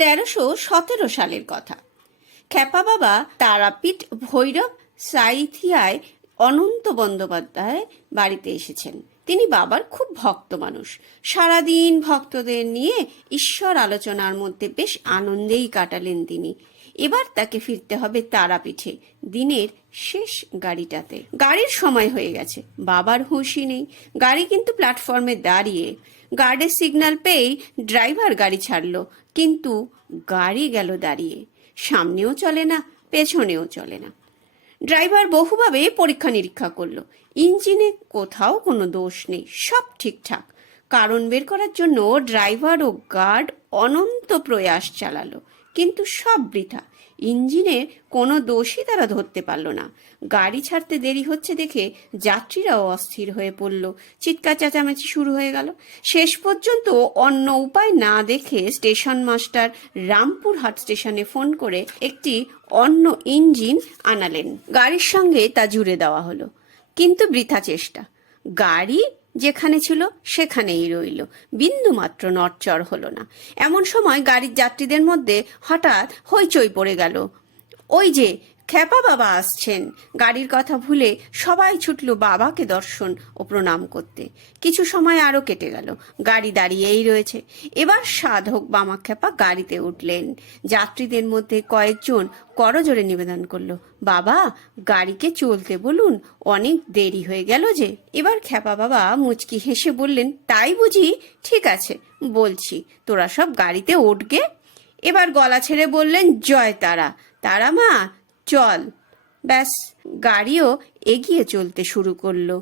1317 সালের কথা। খ্যাপা বাবা তারাপীঠ ভৈরব সাঁইথিয়ায় অনন্ত বন্দ্যোপাধ্যায় বাড়িতে এসেছেন। তিনি বাবার খুব ভক্ত মানুষ। সারাদিন ভক্তদের নিয়ে ঈশ্বর আলোচনার মধ্যে বেশ আনন্দেই কাটালেন তিনি। এবার তাকে ফিরতে হবে তারাপীঠে, দিনের শেষ গাড়িটাতে। গাড়ির সময় হয়ে গেছে, বাবার হুঁশই নেই। গাড়ি কিন্তু প্ল্যাটফর্মে দাঁড়িয়ে। গার্ডের সিগন্যাল পেয়েই ড্রাইভার গাড়ি ছাড়লো, কিন্তু গাড়ি গেল দাঁড়িয়ে। সামনেও চলে না, পেছনেও চলে না। ড্রাইভার বহুভাবে পরীক্ষা নিরীক্ষা করলো, ইঞ্জিনে কোথাও কোনো দোষ নেই, সব ঠিকঠাক। কারণ বের করার জন্য ড্রাইভার ও গার্ড অনন্ত প্রয়াস চালালো, কিন্তু সব বৃথা। ইঞ্জিনের কোনো দোষই তারা ধরতে পারলো না। গাড়ি ছাড়তে দেরি হচ্ছে দেখে যাত্রীরাও অস্থির হয়ে পড়ল, চিৎকার চেঁচামেচি শুরু হয়ে গেল। শেষ পর্যন্ত অন্য উপায় না দেখে স্টেশন মাস্টার রামপুরহাট স্টেশনে ফোন করে একটি অন্য ইঞ্জিন আনালেন। গাড়ির সঙ্গে তা জুড়ে দেওয়া হলো, কিন্তু বৃথা চেষ্টা। গাড়ি যেখানে ছিল সেখানেই রইল, বিন্দু মাত্র নড়চড় হলো না। এমন সময় গাড়ির যাত্রীদের মধ্যে হঠাৎ হইচই পড়ে গেল। ওই যে খ্যাপা বাবা আসছেন! গাড়ির কথা ভুলে সবাই ছুটল বাবাকে দর্শন ও প্রণাম করতে। কিছু সময় আরো কেটে গেল, গাড়ি দাঁড়িয়েই রয়েছে। এবার সাধক বামা খ্যাপা গাড়িতে উঠলেন। যাত্রীদের মধ্যে কয়েকজন করজোড়ে নিবেদন করলো, বাবা গাড়িকে চলতে বলুন, অনেক দেরি হয়ে গেল যে। এবার খ্যাপা বাবা মুচকি হেসে বললেন, তাই বুঝি? ঠিক আছে, বলছি, তোরা সব গাড়িতে উঠগে। এবার গলা ছেড়ে বললেন, জয় তারা, তারা মা চল। ব্যাস, গাড়িও এগিয়ে চলতে শুরু করলো।